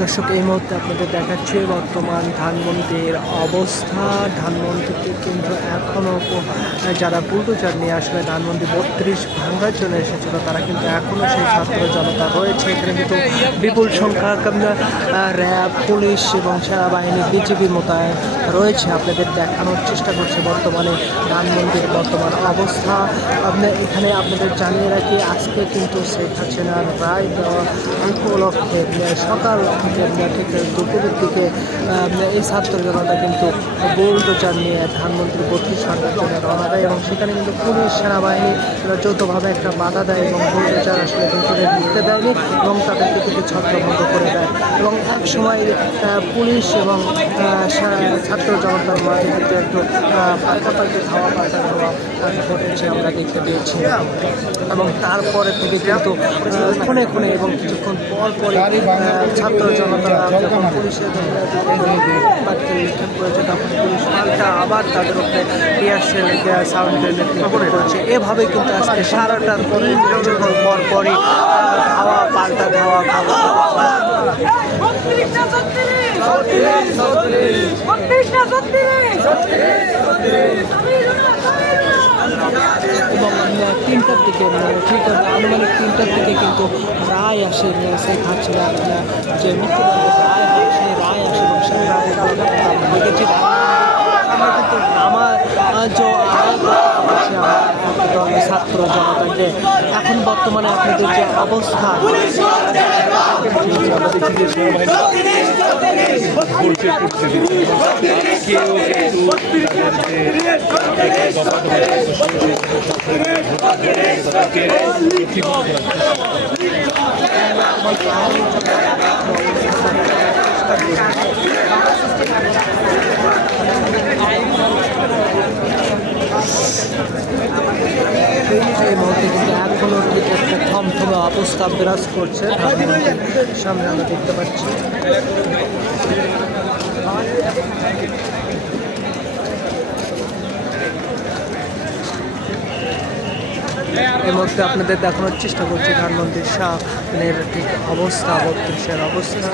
দর্শক, এই মুহূর্তে আপনাদের দেখাচ্ছে বর্তমান ধানমন্ডির অবস্থা। ধানমন্ডিতে কিন্তু এখনও যারা বুলডোজার নিয়ে আসলে ধানমন্ডি 32 ভাঙার জন্য এসেছিল, তারা কিন্তু এখনও সেই ছাত্র জনতা রয়েছে। এখানে কিন্তু বিপুল সংখ্যক র্যাব, পুলিশ এবং সেনাবাহিনী, বিজিবি মোতায়েন রয়েছে। আপনাদের দেখানোর চেষ্টা করছে বর্তমানে ধানমন্ডির বর্তমান অবস্থা। এখানে আপনাদের জানিয়ে রাখি, আজকে কিন্তু শেখ হাসিনার রায় দেওয়া উপলক্ষে সকাল থেকে দুপুরের দিকে এই ছাত্র জনতা কিন্তু বুলডোজার নিয়ে ধানমন্ত্রী 32 ভাঙার জন্য রওনা দেয় এবং সেখানে কিন্তু পুলিশ, সেনাবাহিনী যৌথভাবে একটা বাধা দেয় এবং বুলডোজার আসলে ভিতরে ঢুকতে দেয়নি এবং তাদেরকে কিন্তু ছত্রভঙ্গ করে দেয়। এবং এক সময় পুলিশ এবং ছাত্র জনতার মাঝে কিন্তু একটু পাল্টাপাল্টি ধাওয়া ঘটেছে, আমরা দেখতে পেয়েছি। এবং তারপরে থেকে কিন্তু ক্ষণে ক্ষণে এবং কিছুক্ষণ পর পরে ছাত্র জনতারা যখন পুলিশের নিক্ষেপ করেছে, তখন পুলিশ পাল্টা আবার তাদের উপরে টিয়ারশেল, সাউন্ড গ্রেনেড নিক্ষেপ করেছে। এভাবে কিন্তু আজকে সারাটা দিন কিছুক্ষণ পর পরই ধাওয়া পাল্টা ধাওয়া এবং 3টার দিকে ঠিক আনুমানিক 3টার দিকে কিন্তু রায় আসে। শেখ হাসিনার যে মৃত্যুদণ্ডের রায় হয়, সেই রায় আসে এবং সেই রায় দেখেছি আমরা কিন্তু ছাত্র জনতাকে এখন বর্তমানে আপনাদের যে অবস্থা এই মুহূর্তে কিন্তু এখনও ঠিক একটা থমথমে অবস্থা বিরাজ করছে সামনে আমরা দেখতে পাচ্ছি। এই মুহূর্তে আপনাদের দেখানোর চেষ্টা করছি ধানমন্ডির শাহের ঠিক অবস্থা, 32-এর অবস্থা।